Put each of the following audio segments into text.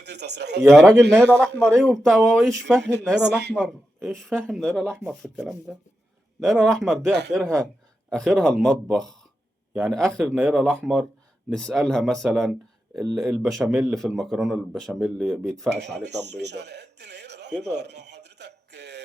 بتدي تصريحات يا راجل نيرة الاحمر ايه وبتاع، هو ايش فاهم نيرة الاحمر؟ ايش فاهم نيرة الاحمر في الكلام ده؟ نيرة الاحمر دي اخرها المطبخ. يعني اخر نيرة الاحمر نسألها مثلا البشاميل في المكرونة البشاميل ما بيتفقش هو عليه كام مش بيضة على قد نير كده. الاحمر. ما هو حضرتك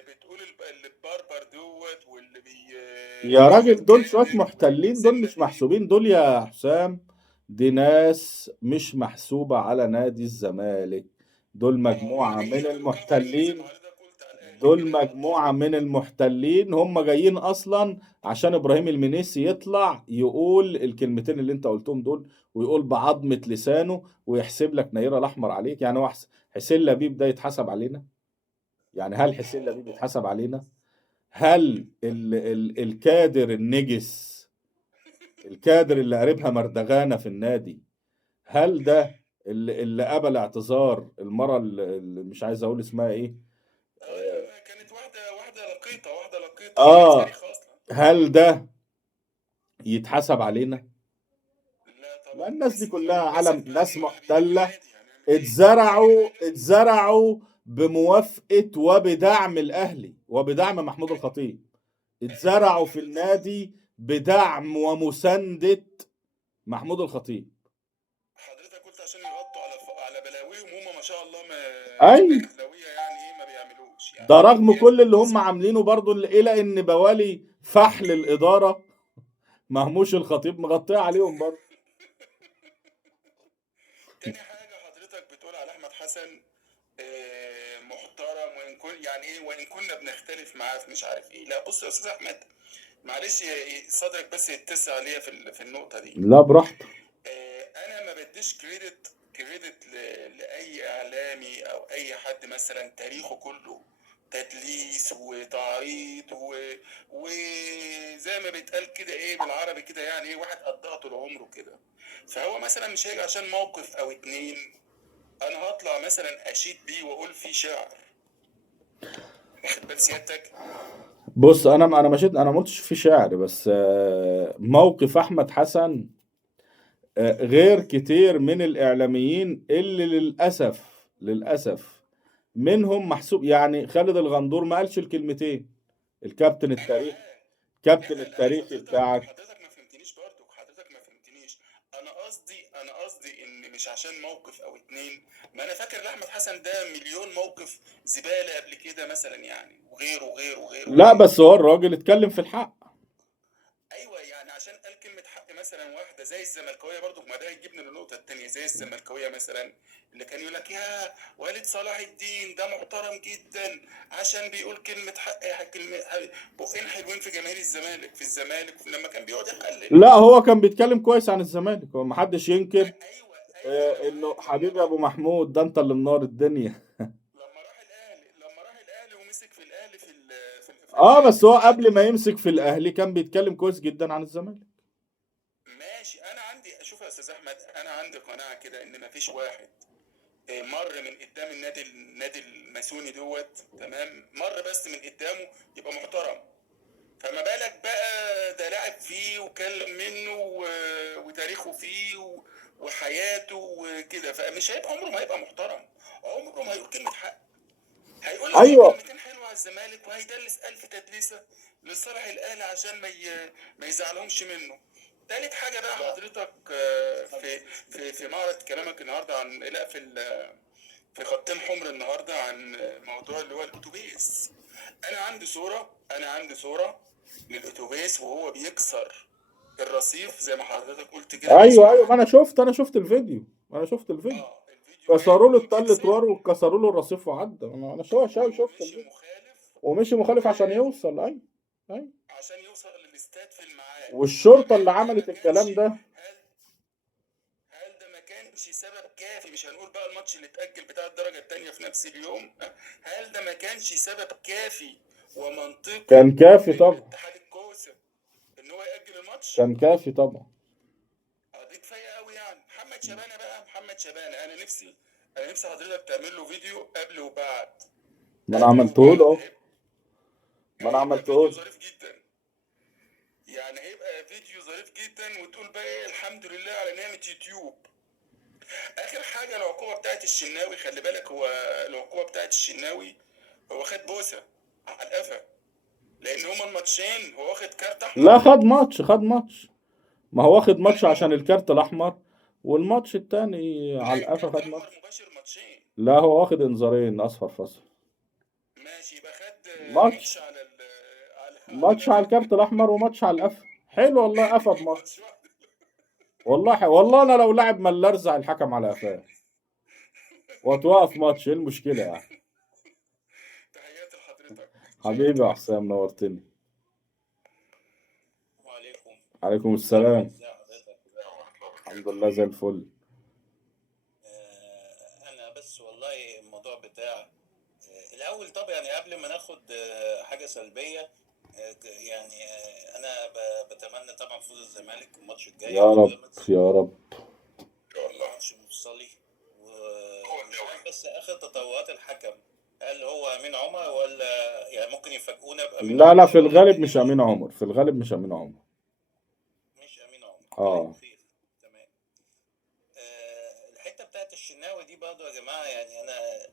بتقول اللي ببربر دوت واللي يا راجل دول شوية بيتكلم محتلين، دول والبسلة مش دي. محسوبين دول يا حسام. دي ناس مش محسوبة على نادي الزمالك. دول اه، هم مجموعة من جايين يعملوا كامبينج زي ما المحتلين. حضرتك قلت على الاهلي دول كده، يغطوا مجموعة على من الاهلي. المحتلين، هم جايين أصلا عشان إبراهيم المنيسي يطلع يقول الكلمتين اللي أنت قلتهم دول، ويقول بعظمة لسانه ويحسب لك نيرة الأحمر عليك. يعني هو حسين لبيب ده يتحسب علينا؟ يعني هل حسين لبيب يتحسب علينا؟ هل الكادر النجس، الكادر اللي قريبها مردغانة في النادي، هل ده اللي قبل اعتذار المرة اللي مش عايز اقول اسمها ايه؟ كانت واحده لقيطه عملت اه، تاريخ اصلا. هل ده يتحسب علينا؟ لا لا، طبعا، الناس دي كلها علم كسف بقى ناس انه بيدير محتلة. النادي، هنعمل ايه؟ تاني اتزرعوا حاجه. اتزرعوا بموافقة وبدعم الاهلي وبدعم محمود الخطيب. اتزرعوا في حضرتك النادي بدعم ومساندة محمود الخطيب. قلت عشان يغطوا على بلاويهم، هم ما شاء الله اي، ما اهلاويه يعني ايه، ما بيعملوش ده يعني رغم كل اللي هم بينفذوا. عاملينه برضو، الى ان بوالي فحل الاداره مهموش الخطيب مغطيه عليهم برضو. تاني حاجه حضرتك بتقول على احمد حسن محترم، وان كن يعني ايه، وان كنا بنختلف معاه في مش عارف ايه. لا بص يا استاذ احمد، معلش صدرك بس يتسع ليا في النقطه دي. لا، براحتك. انا ما بديش كريدت لاي اعلامي او اي حد مثلا تاريخه كله تدليس وتعريض وزي ما بيتقال كده ايه بالعربي كده، يعني ايه، واحد قضاها طول عمره كده. فهو مثلا مش هيجي عشان موقف او اتنين انا هطلع مثلا اشيد بيه واقول فيه شعر. واخد بال سيادتك؟ بص، انا مشيت، انا ما قلتش في شعر، بس موقف احمد حسن غير كتير من الاعلاميين اللي للاسف منهم محسوب. يعني خالد الغندور ما قالش الكلمتين، الكابتن ايوه التاريخي، قال. كابتن قال لا، التاريخي بتاعك. حضرتك ما فهمتنيش برضو، حضرتك ما فهمتنيش. انا قصدي ان مش عشان موقف او اتنين. ما انا فاكر لاحمد حسن ده مليون موقف زباله قبل كده مثلا يعني، وغيره وغيره وغيره لا، وغيره. بس هو الراجل اتكلم في الحق. ايوه يعني عشان قال كلمه حق مثلا واحده زي الزملكاويه برضو، ما ده هيجيبني للنقطه الثانيه. زي الزملكاويه مثلا اللي كان يقول لك يا وليد صلاح الدين ده محترم جدا عشان بيقول كلمه حق، كلمه بقين حلوين في جماهير الزمالك، في الزمالك لما كان بيقعد يحلل. لا، هو كان بيتكلم كويس عن الزمالك، هو محدش ينكر ايوه انا انه معاك. حبيبي ابو محمود ده انت اللي منار الدنيا. لما راح الاهلي ومسك في الاهلي في اه، الاهلي بس هو وقعد قبل ما يقول يمسك في الاهلي كان بيتكلم كويس جدا عن الزمالك. ماشي. انا عندي، شوف يا استاذ احمد، انا عندي قناعه كده ان مفيش واحد مر من قدام النادي الماسوني دوت، تمام، مر بس من قدامه يبقى محترم. فما بالك بقى ده لعب فيه وكلم منه وتاريخه فيه وحياته وكده، فمش هيبقى عمره ما هيبقى محترم. عمره ما هيقول كلمة حق. هيقول لك ايوه، كلمتين حلوة على الزمالك وهيدلس ألف تدليسة لصالح الأهلي عشان ما يزعلهمش منه. تالت حاجة بقى حضرتك في معرض كلامك النهارده عن لا في خطين حمر النهارده عن موضوع اللي هو الاتوبيس. انا عندي صوره للاتوبيس وهو بيكسر الرصيف زي ما حضرتك قلت كده ايوه، ايوه، ما بيشمع. انا شفت الفيديو، الفيديو جاي كسروا له وهو التالت بيكسر. وار وكسروا له الرصيف وعدى. انا شفت ومشي الفيديو. مخالف ومشي مخالف عشان يوصل. ايوه، ايوه. عشان يوصل للاستاد في الميعاد. طب والشرطه اللي هل ده ما عملت كانش الكلام ده. هل هل ده ما كانش سبب كافي؟ مش هنقول بقى الماتش اللي اتأجل بتاع الدرجة التانية في نفس اليوم. هل ده ما كانش سبب كافي ومنطقي كان كافي طبعا. للاتحاد الكوسة ان هو يأجل الماتش؟ كان كافي طبعا. دي كفايه قوي يعني. محمد شبانه انا نفسي حضرتك تعمل له فيديو قبل وبعد. ما انا عملته له اهو. ما انا هيبقى عملته فيديو له. ظريف جدا. يعني هيبقى فيديو ظريف جدا وتقول بقى إيه، الحمد لله على نعمة يوتيوب. اخر حاجه العقوبه بتاعت الشناوي، خلي بالك، هو العقوبه بتاعت الشناوي هو خد بوسه على القفا، لان هما الماتشين هو واخد كارت لا، احمر. خد ماتش. ما هو واخد لا ماتش ما هو عشان الكارت الاحمر، والماتش التاني لا، على القفا الكارت خد احمر ماتش. مباشر ماتشين. لا، هو واخد انذارين اصفر فاصل. ماشي، يبقى خد ماتش ماتش على على ماتش على القفا. الكارت الاحمر وماتش على القفا. حلو والله، قفا ماتش بماتش. واحد. والله انا لو لاعب مال ارزع الحكم على قفاه واتوقف ماتش، ايه المشكله يعني؟ تحياتي لحضرتك. حبيبي يا حسام، نورتني. وعليكم. عليكم السلام. ازي حضرتك؟ الحمد لله زي الفل. انا بس والله الموضوع بتاع الاول، طب يعني قبل ما ناخد حاجه سلبيه، يعني انا بتمنى طبعا فوز الزمالك الماتش الجاي يا على رب بيراميدز. يا رب. ماتش مفصلي، ومش عارف بس اخر تطورات الحكم، هل هو امين عمر ولا يعني ممكن يفاجئونا بامين لا لا، عمر في الغالب ولكن مش امين عمر، في الغالب مش امين عمر. مش امين عمر. طيب اه. خير، تمام. الحته بتاعت الشناوي دي برضه يا جماعه، يعني انا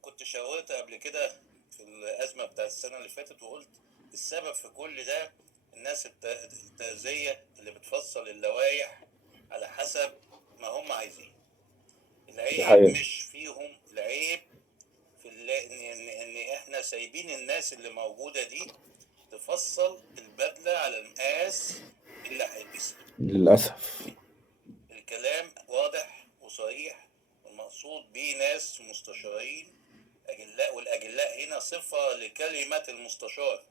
كنت شاورت قبل كده في الازمه بتاعت السنه اللي فاتت وقلت السبب في كل ده الناس الترزيه اللي بتفصل اللوائح على حسب ما هم عايزين. دي العيب حقيقة. مش فيهم، العيب في ان احنا سايبين الناس اللي موجوده دي تفصل البدله على المقاس اللي هيلبسها. للاسف. الكلام واضح وصريح، المقصود بيه ناس مستشارين أجلاء، والأجلاء هنا صفة لكلمة المستشار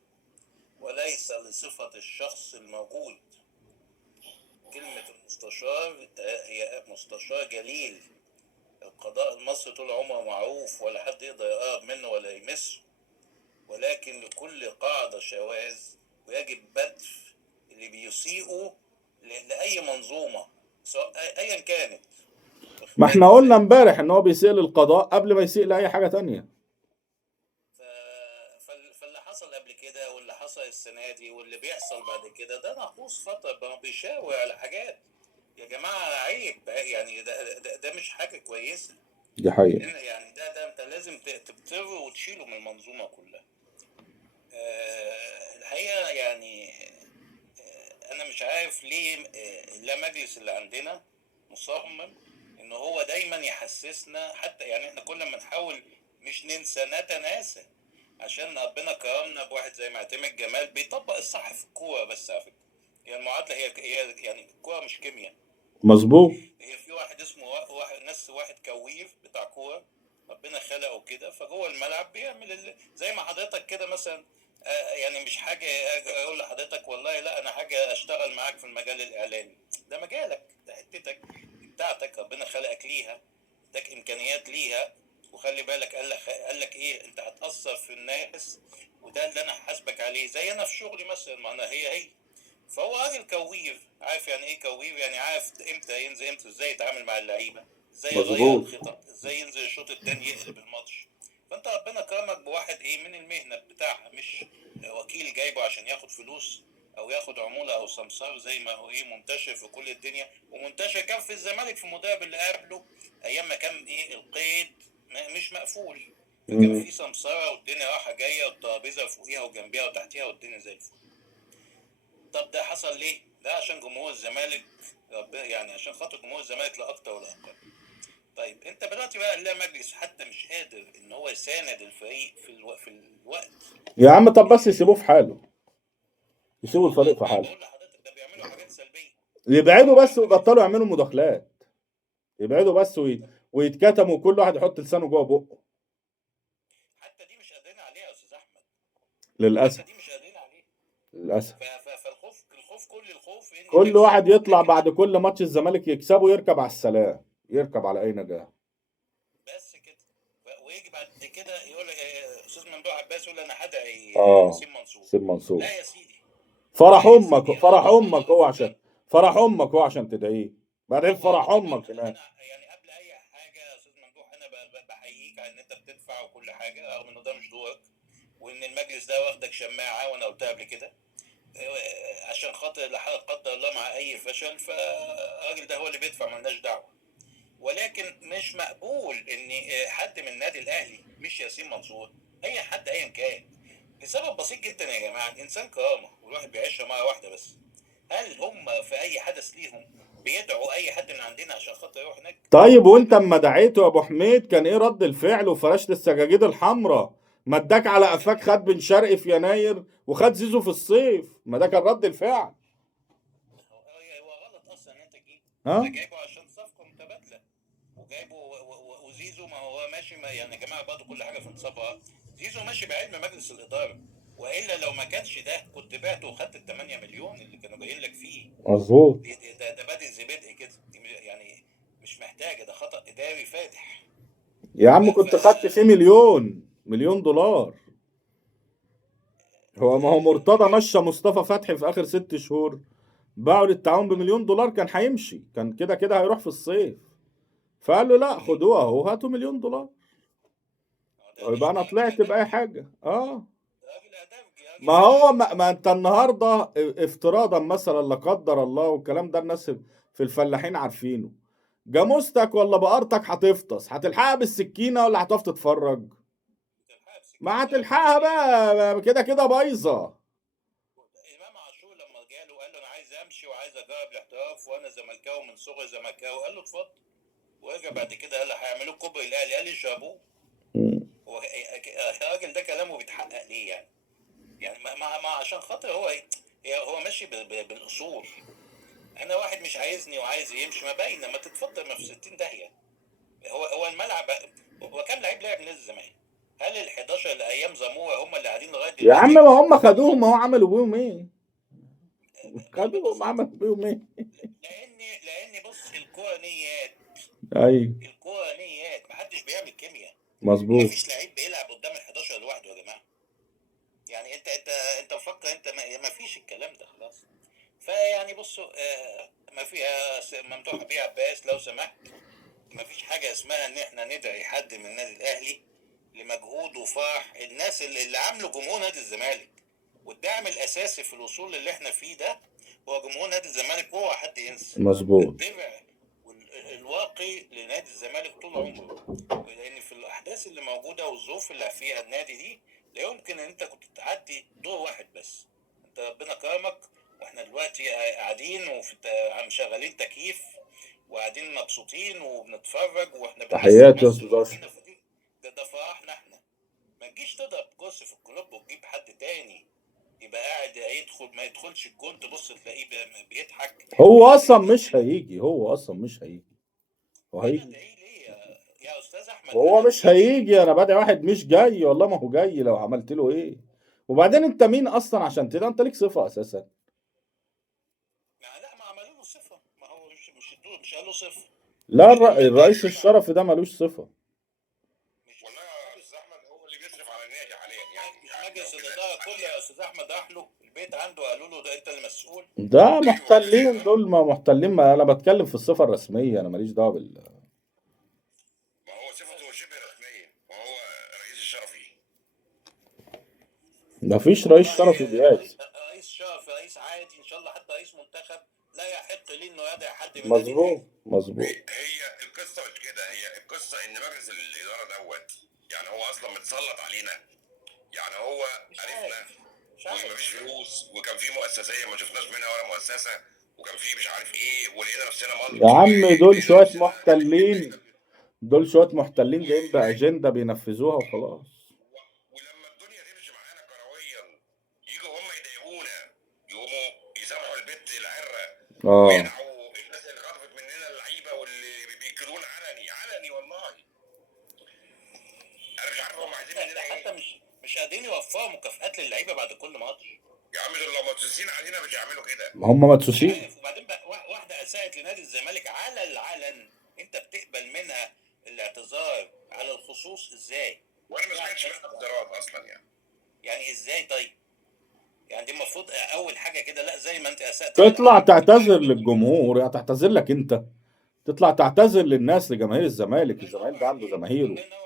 وليس لصفة الشخص الموجود. كلمة المستشار هي مستشار جليل. القضاء المصري طول عمره معروف ولا حد يقدر يقرب منه ولا يمسه، ولكن لكل قاعدة شواذ، ويجب بدف اللي بيسيئوا لأي منظومة سواء أيا كانت. واخد ما بالك احنا قلنا ازاي؟ امبارح ان هو بيسيء للقضاء قبل ما يسيء لاي حاجة تانية. فاللي حصل قبل كده واللي حصل السنه دي واللي بيحصل بعد كده ده ناقوس خطر، ما بيشاور على حاجات. يا جماعه عيب يعني، ده مش حاجه كويسه. دي حقيقة. يعني ده انت لازم تبتره وتشيله من المنظومه كلها. الحقيقه يعني انا مش عارف ليه لا مجلس اللي عندنا مصمم ان هو دايما يحسسنا، حتى يعني احنا كل ما نحاول مش ننسى نتناسى، عشان ربنا كرمنا بواحد زي معتمد جمال بيطبق الصح في الكوره. بس على فكره يعني المعادله هي يعني الكوره مش كيمياء. مظبوط. هي في واحد اسمه واحد كوير بتاع كوره، ربنا خلقه كده، فجوه الملعب بيعمل زي ما حضرتك كده مثلا. يعني مش حاجه اقول لحضرتك والله لا انا حاجه اشتغل معاك في المجال الاعلامي، ده مجالك، ده حتتك بتاعتك، ربنا خلقك ليها، اداك امكانيات ليها. وخلي بالك قال لك ايه، انت هتاثر في الناس، وده اللي انا هحاسبك عليه. زي انا في شغلي مثلا، معناها هي فهو راجل كوير، عارف يعني ايه كوير، يعني عارف امتى ينزل، امتى ازاي يتعامل مع اللعيبه، ازاي يغير مظبوط. الخطط، ازاي ينزل الشوط الثاني يقلب الماتش. فانت ربنا كرمك بواحد ايه من المهنه بتاعها، مش وكيل جايبه عشان ياخد فلوس او ياخد عموله او سمسار زي ما هو ايه منتشر في كل الدنيا، ومنتشر كان في الزمالك في المدرب اللي قبله ايام ما كان ايه القيد مش مقفول، فكان مم. في سمساره والدنيا رايحه جايه والترابيزه فوقيها وجنبيها وتحتيها والدنيا زي الفل. طب ده حصل ليه؟ ده عشان جمهور الزمالك، يعني عشان خاطر جمهور الزمالك لا اكتر ولا اقل. طيب انت دلوقتي بقى لا مجلس حتى مش قادر ان هو يساند الفريق في الوقت. يا عم طب بس يسيبوه في حاله، يسيبوا الفريق في ما حاله، بقول لحضرتك ده بيعملوا حاجات سلبيه. يبعدوا يعني بس ويبطلوا يعملوا مداخلات، يبعدوا بس ويتكتموا وكل واحد يحط لسانه جوه بقه. حتى دي مش قادرين عليها يا استاذ احمد، حتى للاسف. دي مش قادرين عليها. للاسف. فالخوف كل الخوف ان كل تكسب، واحد يطلع لكن بعد كل ماتش الزمالك يكسبه يركب على السلام، يركب على اي نجاح. بس كده. ويجي بعد كده يقول لك استاذ ممدوح عباس يقول انا هدعي اه. ياسين منصور. سيب منصور. لا يا سيدي، فرح لا يا امك، سيدي، فرح الله امك الله هو فكر. عشان، فرح امك هو عشان تدعيه، بعدين فرح طبعا امك هناك. انا يعني قبل اي حاجه يا استاذ ممدوح انا بحييك على ان انت بتدفع وكل حاجه، رغم انه ده مش دورك، وان المجلس ده واخدك شماعه، وانا قلتها قبل كده عشان خاطر لا قدر الله مع اي فشل فالراجل ده هو اللي بيدفع، مالناش دعوه. ولكن مش مقبول ان حد من النادي الاهلي مش ياسين منصور، اي حد ايا كان، لسبب بسيط جدا يا جماعه. الانسان كرامه والواحد بيعيشها مره واحده بس. هل هم في اي حدث ليهم بيدعوا اي حد من عندنا عشان خاطر يروح هناك؟ طيب وانت اما دعيته يا ابو حميد كان ايه رد الفعل وفرشت السجاجيد الحمراء؟ ما اداك على قفاك، خد بن شرقي في يناير وخد زيزو في الصيف، ما ده كان رد الفعل. هو غلط اصلا ان انت تجيبه. ها انت جايبه عشان صفقه متبادله، وجايبه وزيزو ما هو ماشي، ما يعني يا جماعه برضه كل حاجه في انصافها. زيزو ماشي بعلم مجلس الاداره، والا لو ما كانش ده كنت بعته وخدت ال 8 مليون اللي كانوا جايين لك فيه. مظبوط. ده بادئ زي بدء كده، يعني مش محتاجه، ده خطا اداري فادح. يا عم ف كنت خدت فيه مليون دولار. هو ما هو مرتضى مشى مصطفى فتحي في اخر 6 شهور، باعوا للتعاون بمليون دولار، كان هيمشي، كان كده كده هيروح في الصيف، فقال له لا خدوها اهو، هاتوا مليون دولار ويبقى انا طلعت باي حاجه. اه راجل ادبي، ما راجل هو ما انت النهارده افتراضا مثلا لا قدر الله، والكلام ده الناس في الفلاحين عارفينه، جاموستك ولا بقرتك هتفطس، هتلحقها بالسكينه ولا هتقف تتفرج؟ ما هتلحقها بقى، كده كده بايظه. امام عاشور لما جاله قال له انا عايز امشي وعايز اجرب الاحتراف وانا زملكاوي من صغري زملكاوي، قال له اتفضل. ورجع بعد كده قال له هيعملوا كوبري الاهلي، قال لي اشربوه. هو الراجل ده كلامه بيتحقق ليه يعني؟ يعني ما عشان خاطر هو ماشي بالاصول. انا واحد مش عايزني وعايز يمشي، ما باينه، ما تتفضل، ما في 60 داهيه. هو الملعب، هو كام لعيب لعب نادي الزمالك؟ هل ال 11 اللي ايام زموره هم اللي قاعدين لغايه يا عم دلوقتي؟ ما هم خدوهم، ما هو عملوا بيهم ايه؟ خدوهم عملوا بيهم ايه؟ لان بص، الكوره نيات. ايوه الكوره نيات، محدش بيعمل كيمياء. مظبوط. مفيش لعيب بيلعب قدام ال 11 لوحده يا جماعه. يعني انت مفكر انت ما فيش الكلام ده خلاص. فيعني بصوا، ما فيها ممدوح بيه عباس لو سمحت، ما فيش حاجه اسمها ان احنا ندعي حد من النادي الاهلي لمجهود وفرح الناس اللي عاملوا جمهور نادي الزمالك. والدعم الاساسي في الوصول اللي احنا فيه ده هو جمهور نادي الزمالك، هو حد ينسى مظبوط. الدفع الواقي لنادي الزمالك طول عمره. لان في الاحداث اللي موجوده والظروف اللي فيها النادي دي، لا يمكن ان انت كنت تعدي دور واحد بس. انت ربنا كرمك، واحنا دلوقتي قاعدين شغالين تكييف وقاعدين مبسوطين وبنتفرج واحنا بنمثل تحياتي يا مصر استاذ اشرف. لوحدينا في دي. ده فرحنا احنا. ما تجيش تضرب كرسي في الكلوب وتجيب حد تاني يبقى قاعد يدخل ما يدخلش الجون، تبص تلاقيه بيضحك. هو اصلا مش هيجي، هو اصلا مش هيجي، هو انا هيجي؟ ادعي ليه يا استاذ احمد؟ هو انا مش هيجي، انا بدعي واحد مش جاي، والله ما هو جاي لو عملت له ايه. وبعدين انت مين اصلا عشان تدعي؟ انت ليك صفه اساسا؟ لا، ما عملوا له صفه، ما هو مش قالوا صفه. لا الرئيس الشرفي ده ملوش صفه. مش والله يا استاذ احمد، هو اللي بيصرف على النادي حاليا يعني مجلس الاداره كله يا استاذ احمد راح له البيت عنده قالوا له ده انت المسؤول. ده محتلين دول، ما محتلين، ما انا بتكلم في الصفه الرسميه، انا ماليش دعوه ما هو صفته شبه رسميه، ما هو رئيس الشرفي. مفيش رئيس شرفي بيأتي. رئيس شرفي، رئيس عادي ان شاء الله، حتى رئيس منتخب لا يحق ليه انه يدعي حد من النادي مظبوط الاهلي. مظبوط. هي القصه مش كده، هي القصه ان مجلس الاداره يعني هو اصلا متسلط علينا. يعني هو عرفنا ومفيش فلوس، وكان في مؤسسيه ما شفناش منها ولا مؤسسه، وكان في مش عارف ايه، ولقينا نفسنا ملط. يا عم دول شويه محتلين، دول شويه محتلين جايين باجنده بينفذوها وخلاص. ولما الدنيا تمشي معانا كرويا يجوا هم يضايقونا، يقوموا يسامحوا البت العره ويدعوا الناس اللي خطفت مننا اللعيبه واللي بيكلونا علني والله. انا مش عارف هم عايزين مننا ايه. حتى مش قادرين يوفروا مكافآت للعيبه بعد كل ماتش. يا عم دول لو مدسوسين علينا مش هيعملوا كده. هم مدسوسين. وبعدين بقى واحده اساءت لنادي الزمالك على العلن، انت بتقبل منها الاعتذار على الخصوص ازاي؟ وانا ما سمعتش منها اعتذارات اصلا يعني ازاي طيب؟ يعني دي المفروض اول حاجه كده، لا زي ما انت اسأت تطلع تعتذر للجمهور، يا تعتذر لك انت، تطلع تعتذر للناس، لجماهير الزمالك، الزمالك ده عنده جماهيره.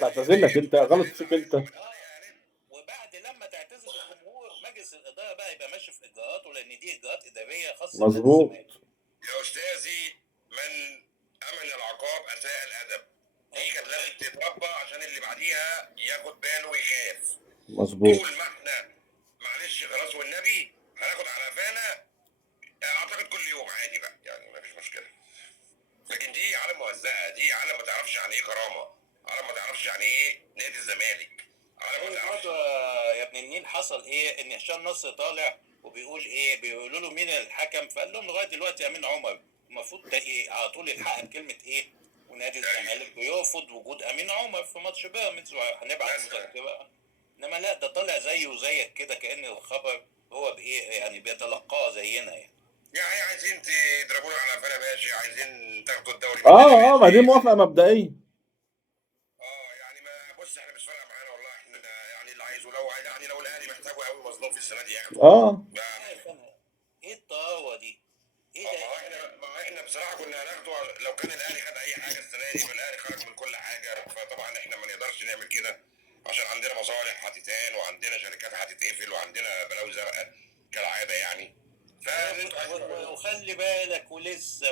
تعتذر لك انت، غلط فيك انت. وبعد لما تعتذر للجمهور مجلس الاداره بقى يبقى ماشي في اجراءاته، لان دي اجراءات اداريه خاصه مظبوط يا استاذي. من عقاب اساء الادب. دي كانت لازم تتربى عشان اللي بعديها ياخد باله ويخاف. مظبوط. طول ما احنا معلش خلاص والنبي هناخد على قفانا، اعتقد كل يوم عادي بقى، يعني مفيش مشكله. لكن دي عالم مهزأه، دي عالم ما تعرفش يعني ايه كرامه، عالم ما تعرفش يعني ايه نادي الزمالك، عالم ما تعرفش. برضه يا ابن النيل حصل ايه؟ ان هشام نصر طالع وبيقول ايه؟ بيقولوا له مين الحكم؟ فقال لهم لغايه دلوقتي امين عمر. المفروض ايه على طول يلحق بكلمه ايه؟ ونادي الزمالك بيرفض وجود امين عمر في ماتش بيراميدز وهنبعت مذكره. انما لا، ده طالع زيه وزيك كده كأن الخبر هو بايه يعني بيتلقاه زينا يعني. يعني عايزين تضربونا على قفانا ماشي، عايزين تاخدوا الدوري ما دي موافقه مبدئيه. يعني ما بص احنا مش فارقه معانا والله، احنا يعني اللي عايزه لو يعني لو الاهلي محتاجه قوي مظلوم في السنه دي ياخده. ايه الطاوه دي؟ ايه ده؟ ما احنا بصراحه كنا هناخده لو كان الاهلي خد اي حاجه السنه دي، فالاهلي خرج من كل حاجه، فطبعا احنا ما نقدرش نعمل كده عشان عندنا مصالح هتتهان وعندنا شركات هتتقفل وعندنا بلاوي زرقاء كالعاده يعني. وخلي بالك ولسه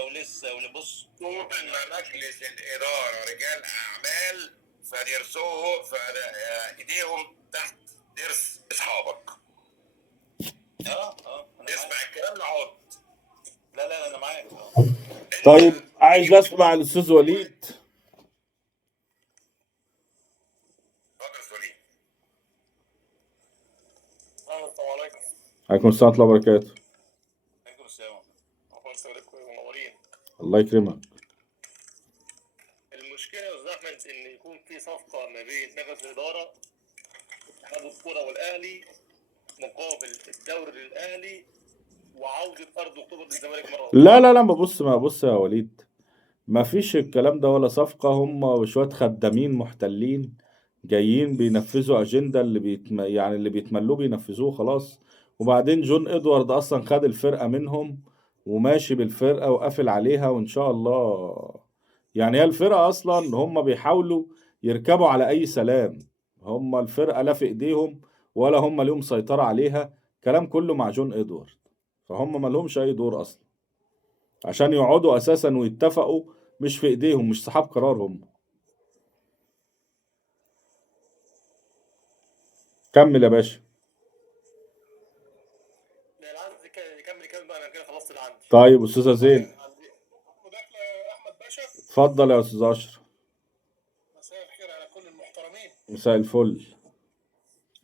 بص، طول ما مجلس الاداره رجال اعمال فدرسوه فايديهم تحت درس اصحابك. اسمع الكلام لعود. لا انا معاك. طيب عايز اسمع الاستاذ وليد. السلام عليكم. عليكم السلام ورحمه الله وبركاته. عليكم السلام. منورين. الله يكرمك. المشكله يا استاذ احمد ان يكون في صفقه ما بين مجلس الاداره اتحاد الكوره والاهلي مقابل الدوري للاهلي وعوده ارض اكتوبر للزمالك مره اخرى. لا ما بص يا وليد، ما فيش الكلام ده ولا صفقه. هم شويه خدامين محتلين جايين بينفذوا اجنده اللي بيتملوه بينفذوه خلاص. وبعدين جون ادوارد اصلا خد الفرقه منهم وماشي بالفرقه وقافل عليها، وان شاء الله يعني هي الفرقه اصلا هم بيحاولوا يركبوا على اي سلام. هم الفرقه لا في ايديهم ولا هم ليهم سيطره عليها، كلام كله مع جون ادوارد. فهم ما لهمش اي دور اصلا عشان يقعدوا اساسا ويتفقوا، مش في ايديهم، مش صحاب قرار هم. كمل يا باشا. كمل بقى، انا كده خلصت اللي عندي. طيب استاذه زين. مداخله يا احمد باشا. اتفضل يا استاذ اشرف. مساء الخير على كل المحترمين. مساء الفل.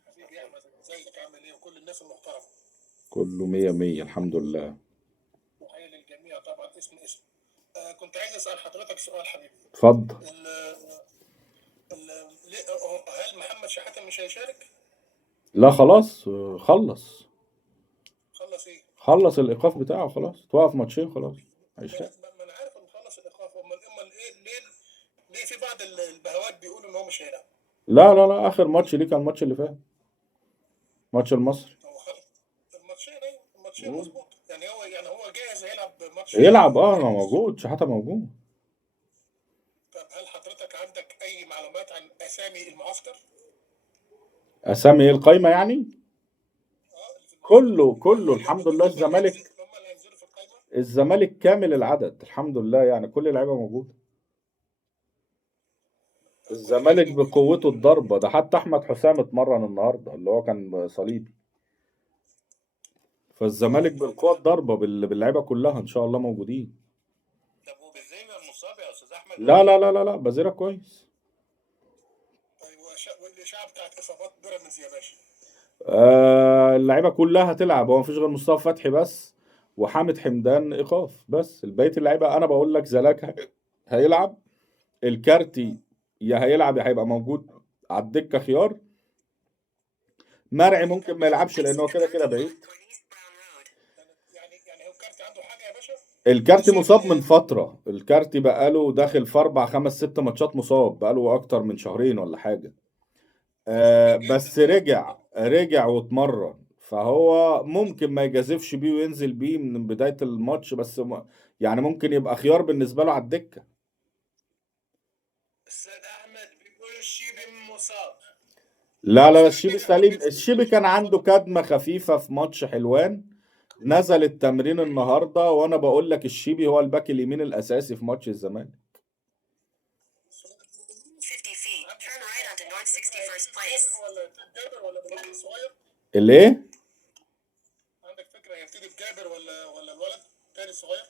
حبيبي يا احمد، ازيك عامل ايه وكل الناس المحترمه؟ كله مية مية الحمد لله. تحيه للجميع طبعا اسم. كنت عايز اسال حضرتك سؤال حبيبي. اتفضل. هل محمد شحاته مش هيشارك؟ لا خلاص، خلص ايه؟ خلص الايقاف بتاعه خلاص، توقف ماتشين خلاص هيشارك. ما انا عارف انه خلص الايقاف، امال ايه ليه في بعض البهوات بيقولوا ان هو مش هيلعب؟ لا اخر ماتش ليه كان الماتش اللي فات، ماتش المصري. الماتشين مظبوط يعني هو جاهز هيلعب ماتش. يلعب انا موجود، شحاته موجود. طب هل حضرتك عندك اي معلومات عن اسامي المعسكر؟ اسامي ايه القايمه يعني؟ كله الحمد لله. الزمالك كامل العدد الحمد لله، يعني كل اللعيبه موجوده. الزمالك بقوته الضربه ده، حتى احمد حسام اتمرن النهارده اللي هو كان صليبي. فالزمالك بالقوه الضربه باللعيبه كلها ان شاء الله موجودين. طب وبزيرة مصاب يا استاذ احمد؟ لا بزيرة كويس. طيب والاشاعه بتاعت اصابات بيراميدز يا باشا؟ اللعيبه كلها هتلعب، هو مفيش غير مصطفى فتحي بس وحامد حمدان ايقاف بس. بقيه اللعيبه انا بقول لك زلاك هيلعب، الكارتي يا هيلعب يا هيبقى موجود على الدكه خيار. مرعي ممكن ما يلعبش لانه هو كده بعيد. يعني هو الكارتي عنده حاجه يا باشا؟ الكارتي مصاب من فتره، الكارتي بقاله داخل في 4 5 6 ماتشات مصاب، بقاله اكتر من شهرين ولا حاجه. بس رجع واتمرن، فهو ممكن ما يجازفش بيه وينزل بيه من بداية الماتش، بس يعني ممكن يبقى خيار بالنسبة له على الدكة. استاذ احمد بيقول الشيبي مصاب. لا الشيبي سليم. الشيبي كان عنده كدمة خفيفة في ماتش حلوان، نزل التمرين النهارده، وانا بقول لك الشيبي هو الباك اليمين الاساسي في ماتش الزمالك. Turn right onto North 61st Place. ولا جابر ولا بالولد الصغير؟ الايه؟ عندك فكره هيبتدي بجابر ولا الولد الثاني الصغير؟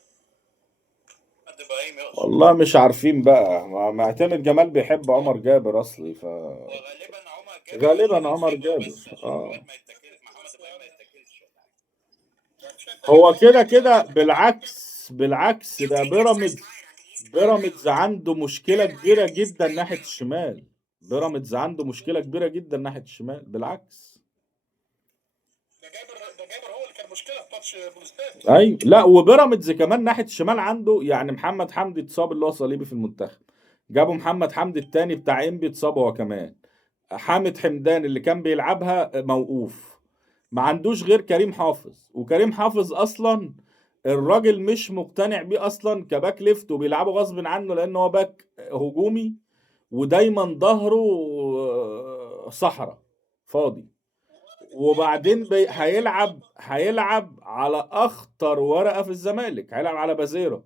حد ابراهيم يقصد. والله مش عارفين بقى، معتمد جمال بيحب عمر جابر اصلي وغالبا عمر جابر غالبا عمر يسيبه جابر. بس عشان الواد ما يتكلش، محمد ابراهيم ما يتكلش. هو كده كده بالعكس ده بيراميدز عنده مشكلة كبيرة جدا ناحية الشمال. بيراميدز عنده مشكلة كبيرة جدا ناحية الشمال بالعكس. ده جابر هو اللي كان مشكله في ماتش بلوزداد. ايوه، لا وبيراميدز كمان ناحية الشمال عنده، يعني محمد حمدي اتصاب اللي هو صليبي في المنتخب، جابوا محمد حمدي التاني بتاع انبي اتصاب هو كمان، حامد حمدان اللي كان بيلعبها موقوف، ما عندوش غير كريم حافظ، وكريم حافظ اصلا الراجل مش مقتنع بيه اصلا كباك ليفت، وبيلعبه غصب عنه لان هو باك هجومي ودايما ظهره صحراء فاضي. وبعدين هيلعب على اخطر ورقه في الزمالك، هيلعب على بازيرا.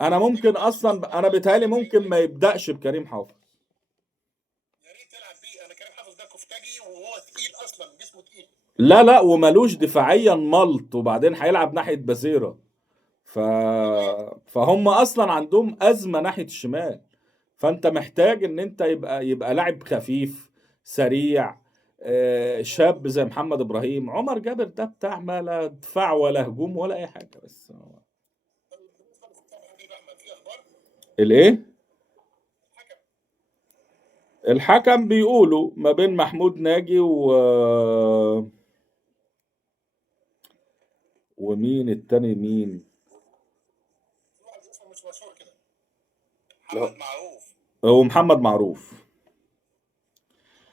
انا بيتهيألي ممكن ما يبداش بكريم حافظ. يا ريت يلعب بيه، انا كريم حافظ ده كفتاجي وهو تقيل اصلا، جسمه تقيل. لا وملوش دفاعيا ملط، وبعدين هيلعب ناحيه بازيرا. فهم اصلا عندهم ازمه ناحيه الشمال، فانت محتاج ان انت يبقى لاعب خفيف سريع شاب زي محمد ابراهيم. عمر جابر ده بتاع ما لا دفاع ولا هجوم ولا اي حاجه. بس الايه؟ الحكم بيقولوا ما بين محمود ناجي ومين التاني مين؟ واحد اسمه مش مشهور كده. محمد معروف. هو محمد معروف.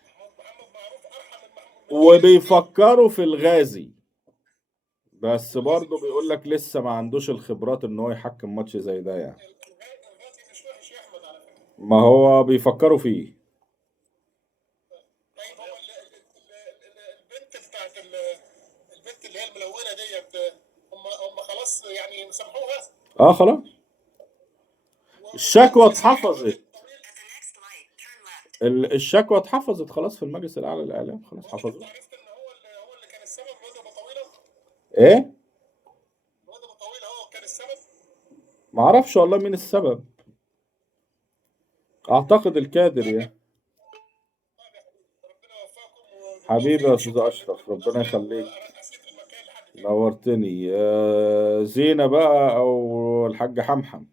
محمد معروف ارحم من محمود. وبيفكروا في الغازي، بس برضه بيقول لك لسه ما عندوش الخبرات ان هو يحكم ماتش زي ده يعني. الغازي مش وحش يا احمد على فكره. ما هو بيفكروا فيه. طيب هو البنت بتاعت البنت اللي هي الملونه ديت، هم خلاص يعني سامحوها. خلاص الشكوى اتحفظت. الشكوى اتحفظت خلاص في المجلس الاعلى للاعلام، خلاص حفظوها. عرفت ان هو اللي كان السبب، الواد ابو طويله. ايه؟ الواد ابو طويله هو كان السبب. ما اعرفش والله مين السبب، اعتقد الكادر يعني. ربنا يوفقكم. حبيبي يا استاذ اشرف، ربنا يخليك، نورتني. زينة بقى او الحاج حمحم.